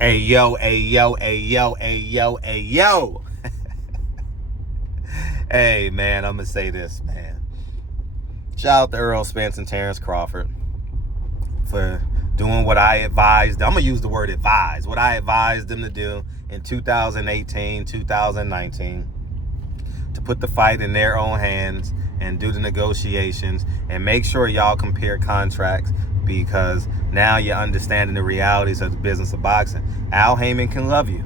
Hey yo, hey yo, hey yo, hey yo, hey yo. Hey man, I'm gonna say this, man. Shout out to Errol, Spence, and Terrence Crawford for doing what I advised. I'm gonna use the word advise. What I advised them to do in 2018, 2019, to put the fight in their own hands and do the negotiations and make sure y'all compare contracts, because now you're understanding the realities of the business of boxing. Al Heyman can love you,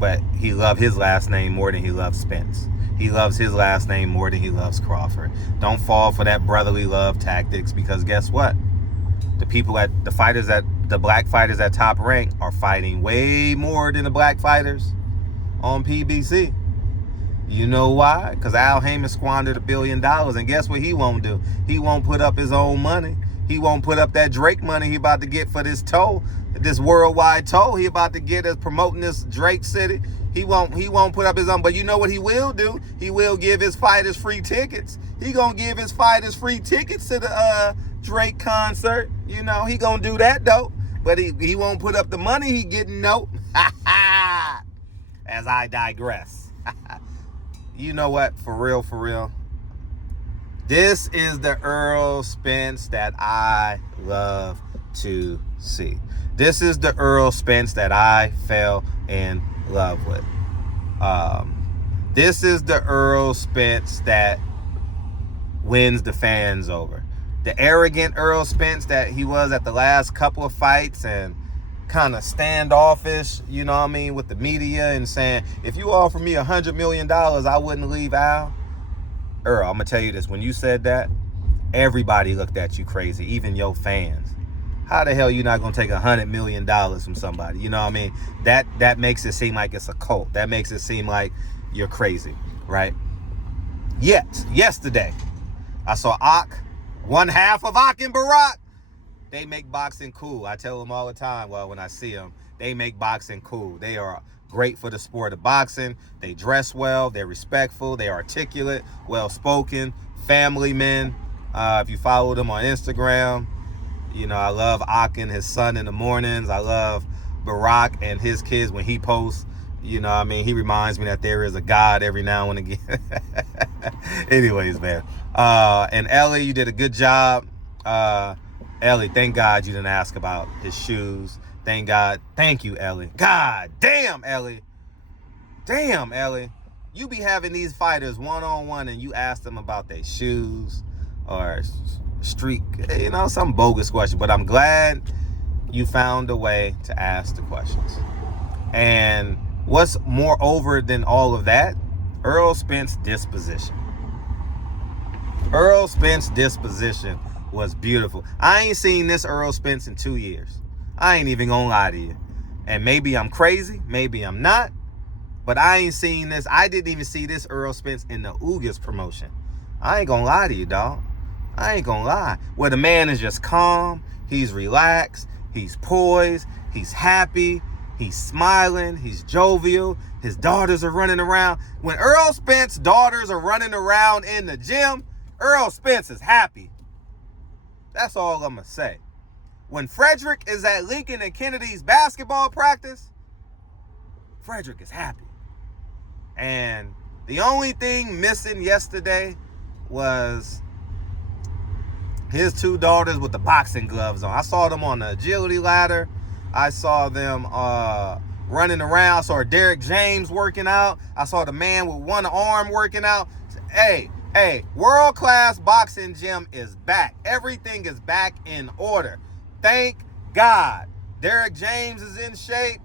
but he loved his last name more than he loves Spence. He loves his last name more than he loves Crawford. Don't fall for that brotherly love tactics, because guess what? The black fighters at Top Rank are fighting way more than the black fighters on PBC. You know why? Because Al Heyman squandered $1 billion, and guess what he won't do? He won't put up his own money. He won't put up that Drake money he about to get for this toll, this worldwide toll he about to get as promoting this Drake city. He won't put up his own. But you know what he will do? He will give his fighters free tickets. He gonna give his fighters free tickets to the Drake concert. You know, he gonna do that though. But he won't put up the money he getting, no. As I digress. You know what? For real. This is the Errol Spence that I love to see. This is the Errol Spence that I fell in love with. This is the Errol Spence that wins the fans over. The arrogant Errol Spence that he was at the last couple of fights and kind of standoffish, you know what I mean, with the media and saying, if you offer me $100 million, I wouldn't leave Al. Errol, I'm going to tell you this. When you said that, everybody looked at you crazy, even your fans. How the hell you not going to take $100 million from somebody? You know what I mean? That makes it seem like it's a cult. That makes it seem like you're crazy, right? Yet, yesterday, I saw one half of and Barack. They make boxing cool. I tell them all the time, well, when I see them, they make boxing cool. They are great for the sport of boxing. They dress well. They're respectful. They're articulate, well-spoken, family men. If you follow them on Instagram, you know, I love and his son in the mornings. I love Barack and his kids when he posts. You know what I mean? He reminds me that there is a God every now and again. Anyways, man. And Ellie, you did a good job. Ellie, thank God you didn't ask about his shoes. Thank God. Thank you, Ellie. God damn, Ellie. Damn, Ellie. You be having these fighters one-on-one and you ask them about their shoes or streak, you know, some bogus question. But I'm glad you found a way to ask the questions. And what's more over than all of that? Errol Spence disposition. Errol Spence disposition was beautiful. I ain't seen this Errol Spence in 2 years. I ain't even gonna lie to you. And maybe I'm crazy, maybe I'm not, but I ain't seen this. I didn't even see this Errol Spence in the Ugas promotion. I ain't gonna lie to you, dog. I ain't gonna lie. Where the man is just calm, he's relaxed, he's poised, he's happy, he's smiling, he's jovial, his daughters are running around. When Errol Spence's daughters are running around in the gym, Errol Spence is happy. That's all I'm going to say. When Frederick is at Lincoln and Kennedy's basketball practice, Frederick is happy. And the only thing missing yesterday was his two daughters with the boxing gloves on. I saw them on the agility ladder. I saw them running around. I saw Derek James working out. I saw the man with one arm working out. Hey, world-class boxing gym is back. Everything is back in order. Thank God. Derek James is in shape.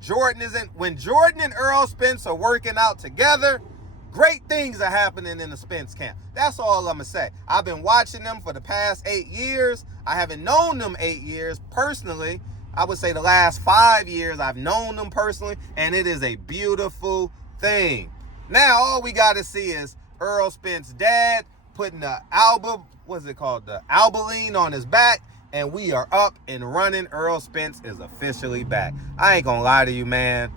Jordan is in. When Jordan and Errol Spence are working out together, great things are happening in the Spence camp. That's all I'm going to say. I've been watching them for the past 8 years. I haven't known them 8 years personally. I would say the last 5 years I've known them personally, and it is a beautiful thing. Now all we got to see is Errol Spence's dad putting the the Albaline on his back, and we are up and running. Errol Spence is officially back. I ain't gonna lie to you, man.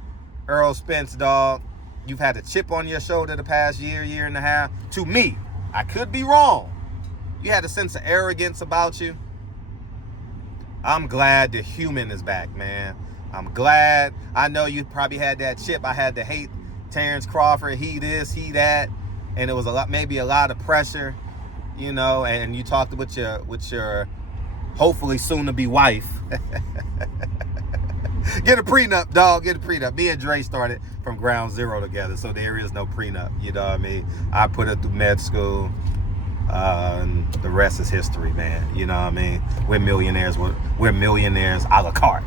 Errol Spence, dog, you've had a chip on your shoulder the past year and a half. To me, I could be wrong. You had a sense of arrogance about you. I'm glad the human is back, man. I'm glad. I know you probably had that chip. I had to hate Terrence Crawford. He this, he that, and it was maybe a lot of pressure, you know. And you talked with your hopefully soon to be wife. Get a prenup, dog. Get a prenup. Me and Dre started from ground zero together, so there is no prenup. You know what I mean? I put her through med school. And the rest is history, man. You know what I mean? We're millionaires. We're millionaires a la carte.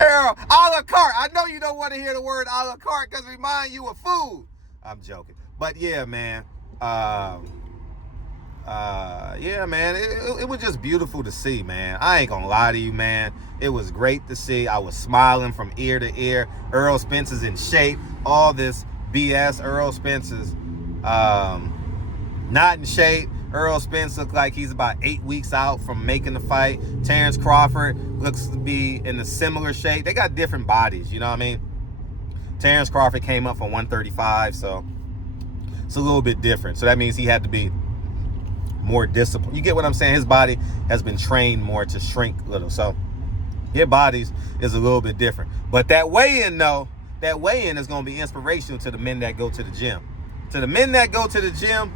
Errol, a la carte. I know you don't want to hear the word a la carte because it reminds you of food. I'm joking. But yeah, man. Yeah, man. It was just beautiful to see, man. I ain't gonna lie to you, man. It was great to see. I was smiling from ear to ear. Errol Spence is in shape. All this BS. Errol Spence is not in shape. Errol Spence looks like he's about 8 weeks out from making the fight. Terrence Crawford looks to be in a similar shape. They got different bodies, you know what I mean? Terrence Crawford came up from 135, so it's a little bit different. So that means he had to be more disciplined. You get what I'm saying? His body has been trained more to shrink a little. So his bodies is a little bit different. But that weigh-in, though, that weigh-in is going to be inspirational to the men that go to the gym. To the men that go to the gym,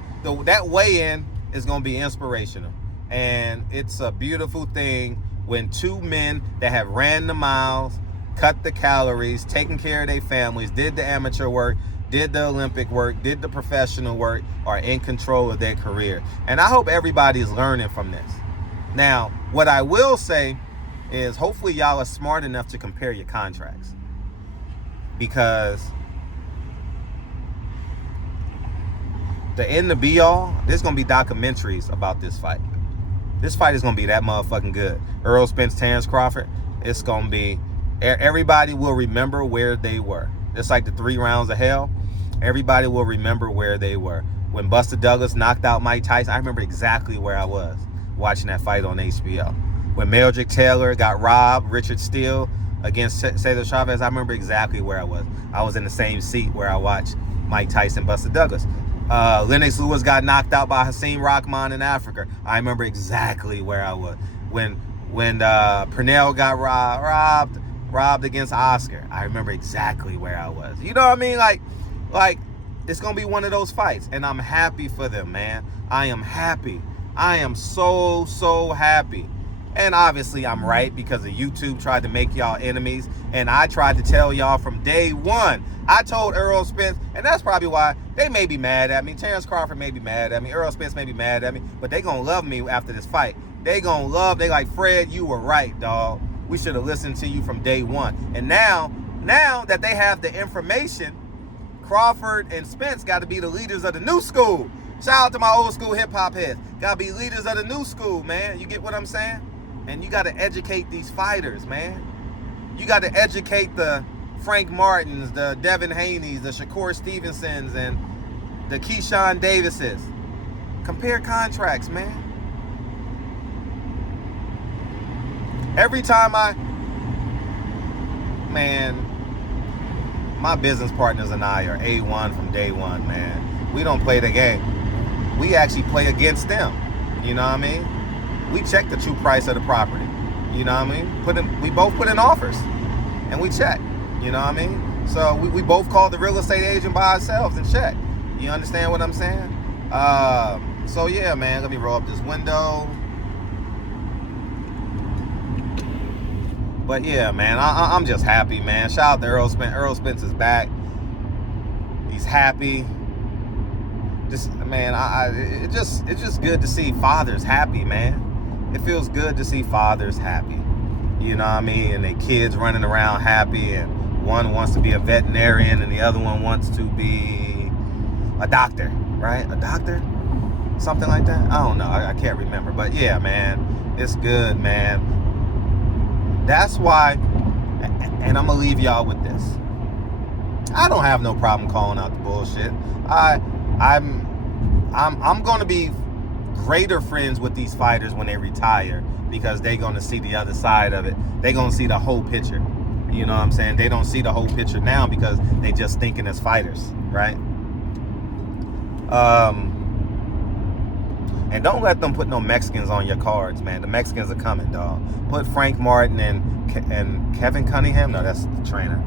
that weigh-in is going to be inspirational. And it's a beautiful thing when two men that have ran the miles, cut the calories, taken care of their families, did the amateur work, did the Olympic work, did the professional work, are in control of their career. And I hope everybody is learning from this. Now, what I will say is hopefully y'all are smart enough to compare your contracts. Because the end, the be all, there's going to be documentaries about this fight. This fight is going to be that motherfucking good. Errol Spence, Terrence Crawford, it's going to be, everybody will remember where they were. It's like the 3 rounds of hell. Everybody will remember where they were. When Buster Douglas knocked out Mike Tyson, I remember exactly where I was watching that fight on HBO. When Meldrick Taylor got robbed, Richard Steele against Cesar Chavez, I remember exactly where I was. I was in the same seat where I watched Mike Tyson, Buster Douglas. Lennox Lewis got knocked out by Hasim Rahman in Africa. I remember exactly where I was. When Pernell got robbed against Oscar, I remember exactly where I was. You know what I mean? Like it's gonna be one of those fights, and I'm happy for them, man. I am happy. I am so happy. And obviously I'm right because of YouTube tried to make y'all enemies, and I tried to tell y'all from day one. I told Errol Spence, and that's probably why they may be mad at me. Terrence Crawford may be mad at me. Errol Spence may be mad at me, but they gonna love me after this fight. They like, Fred, you were right, dog. We should have listened to you from day one. And now that they have the information, Crawford and Spence got to be the leaders of the new school. Shout out to my old school hip hop heads. Got to be leaders of the new school, man. You get what I'm saying? And you got to educate these fighters, man. You got to educate the Frank Martins, the Devin Haney's, the Shakur Stevensons, and the Keyshawn Davises. Compare contracts, man. Every time my business partners and I are A1 from day one, man. We don't play the game. We actually play against them. You know what I mean? We check the true price of the property. You know what I mean? We both put in offers, and we check. You know what I mean? So we both call the real estate agent by ourselves and check. You understand what I'm saying? So yeah, man. Let me roll up this window. But yeah, man, I'm just happy, man. Shout out to Errol Spence. Errol Spence is back. He's happy. Just, man, it's just good to see fathers happy, man. It feels good to see fathers happy. You know what I mean? And their kids running around happy, and one wants to be a veterinarian and the other one wants to be a doctor, right? A doctor? Something like that? I don't know. I can't remember. But yeah, man, it's good, man. That's why, and I'm gonna leave y'all with this. I don't have no problem calling out the bullshit. I'm gonna be greater friends with these fighters when they retire, because they're gonna see the other side of it. They're gonna see the whole picture. You know what I'm saying? They don't see the whole picture now because they just thinking as fighters, right? And don't let them put no Mexicans on your cards, man. The Mexicans are coming, dog. Put Frank Martin and Kevin Cunningham. No, that's the trainer.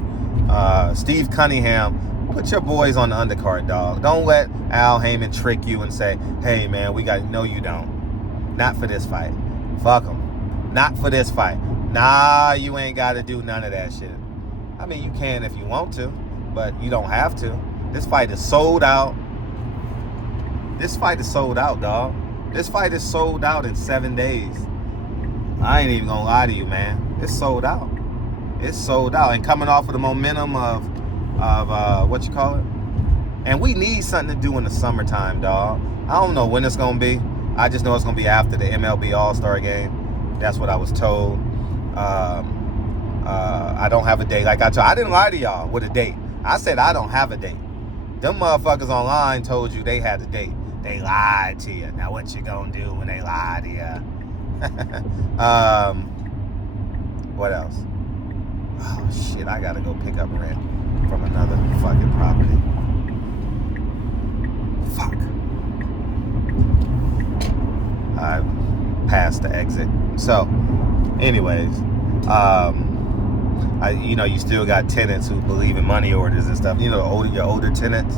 Steve Cunningham. Put your boys on the undercard, dog. Don't let Al Heyman trick you and say, hey, man, we got... No, you don't. Not for this fight. Fuck them. Not for this fight. Nah, you ain't got to do none of that shit. I mean, you can if you want to, but you don't have to. This fight is sold out. This fight is sold out, dog. This fight is sold out in 7 days. I ain't even gonna lie to you, man. It's sold out. It's sold out. And coming off of the momentum of what you call it? And we need something to do in the summertime, dog. I don't know when it's gonna be. I just know it's gonna be after the MLB All-Star game. That's what I was told. I don't have a date. Like I told, I didn't lie to y'all with a date. I said I don't have a date. Them motherfuckers online told you they had a date. They lied to you. Now what you gonna do when they lie to you? What else? Oh shit, I gotta go pick up rent from another fucking property. Fuck. I passed the exit. So, anyways, you still got tenants who believe in money orders and stuff. You know, your older tenants.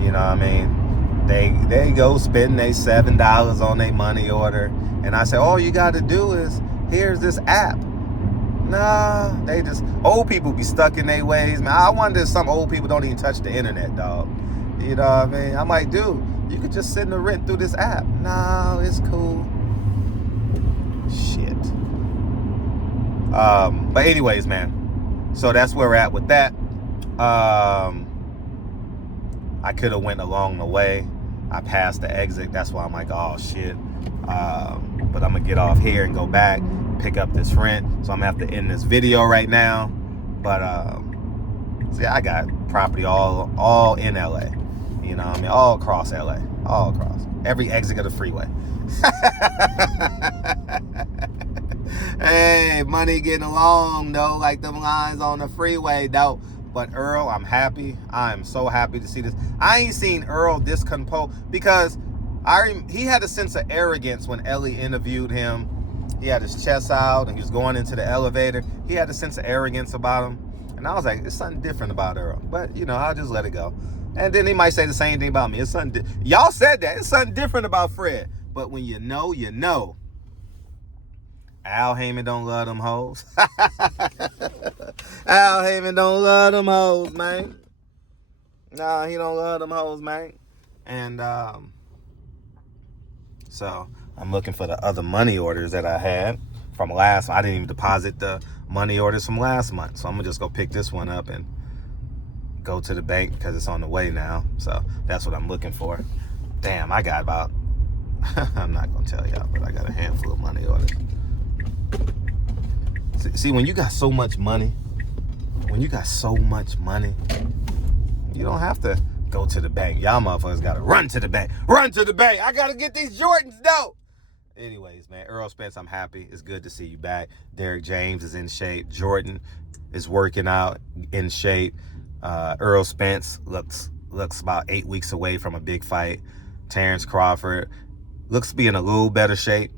You know what I mean? They go spend they $7 on their money order, and I say, all you got to do is here's this app. Nah, they just old people be stuck in their ways, man. I wonder if some old people don't even touch the internet, dog. You know what I mean? I'm like, dude, you could just send the rent through this app. No, it's cool. Shit. But anyways, man. So that's where we're at with that. I could have went along the way. I passed the exit. That's why I'm like, oh shit. But I'm gonna get off here and go back, pick up this rent. So I'm gonna have to end this video right now. But see, I got property all in LA. You know what I mean? All across LA. All across. Every exit of the freeway. Hey, money getting along though, like them lines on the freeway though. But Errol, I'm happy. I am so happy to see this. I ain't seen Errol discomposed because he had a sense of arrogance when Ellie interviewed him. He had his chest out and he was going into the elevator. He had a sense of arrogance about him. And I was like, there's something different about Errol. But, I'll just let it go. And then he might say the same thing about me. It's something y'all said that. It's something different about Fred. But when you know, you know. Al Heyman don't love them hoes. Al Heyman don't love them hoes, man. Nah, he don't love them hoes, man. And so I'm looking for the other money orders that I had from last month. I didn't even deposit the money orders from last month. So I'm gonna just go pick this one up and go to the bank because it's on the way now. So that's what I'm looking for. Damn, I got about I'm not gonna tell y'all, but I got a handful of money orders. See, when you got so much money, you don't have to go to the bank. Y'all motherfuckers got to run to the bank. Run to the bank. I got to get these Jordans, though. Anyways, man, Errol Spence, I'm happy. It's good to see you back. Derek James is in shape. Jordan is working out, in shape. Errol Spence looks about 8 weeks away from a big fight. Terrence Crawford looks to be in a little better shape.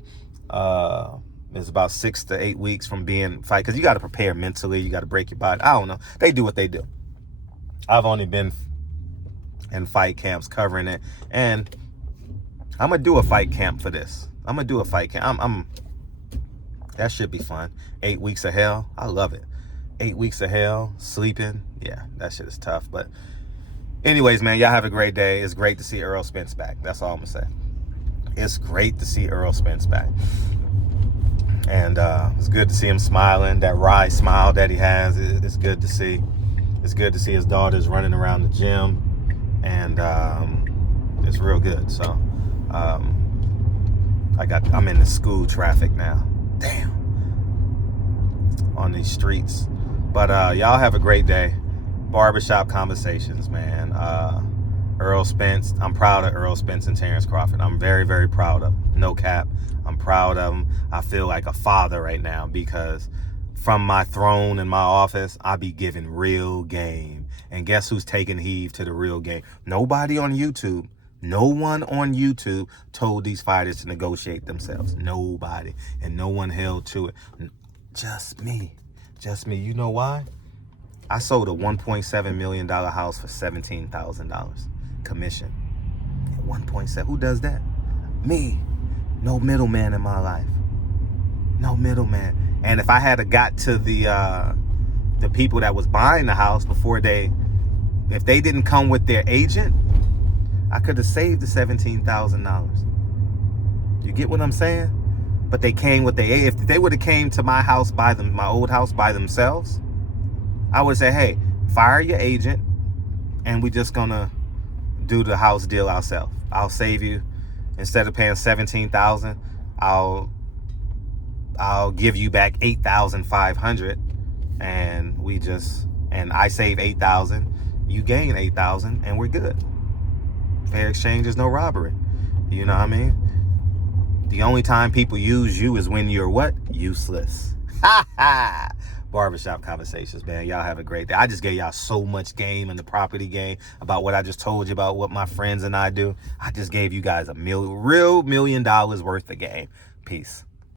It's about 6 to 8 weeks from being fight because you got to prepare mentally. You got to break your body. I don't know. They do what they do. I've only been in fight camps covering it, and I'm gonna do a fight camp for this. I'm gonna do a fight camp. That should be fun. 8 weeks of hell. I love it. 8 weeks of hell, sleeping. Yeah, that shit is tough. But anyways, man, y'all have a great day. It's great to see Errol Spence back. That's all I'm gonna say. It's great to see Errol Spence back. And it's good to see him smiling. That wry smile that he has, it's good to see. It's good to see his daughters running around the gym. And it's real good. So I'm in the school traffic now. Damn. On these streets. But y'all have a great day. Barbershop Conversations, man. Errol Spence. I'm proud of Errol Spence and Terrence Crawford. I'm very, very proud of them. No cap. I'm proud of them. I feel like a father right now because from my throne in my office, I be giving real game. And guess who's taking heed to the real game? Nobody on YouTube. No one on YouTube told these fighters to negotiate themselves. Nobody. And no one held to it. Just me. Just me. You know why? I sold a $1.7 million house for $17,000. Commission. 1.7. Who does that? Me. No middleman in my life. No middleman. And if I had got to the people that was buying the house before if they didn't come with their agent, I could have saved the $17,000. You get what I'm saying? But they came with if they would have came to my house my old house by themselves, I would say, hey, fire your agent, and we just gonna do the house deal ourselves. I'll save you, instead of paying $17,000, I'll give you back $8,500, and I save $8,000, you gain $8,000, and we're good. Fair exchange is no robbery. You know what I mean? The only time people use you is when you're what? Useless. Ha ha! Barbershop conversations, man. Y'all have a great day. I just gave y'all so much game in the property game about what I just told you about what my friends and I do. I just gave you guys real $1 million worth of game. Peace.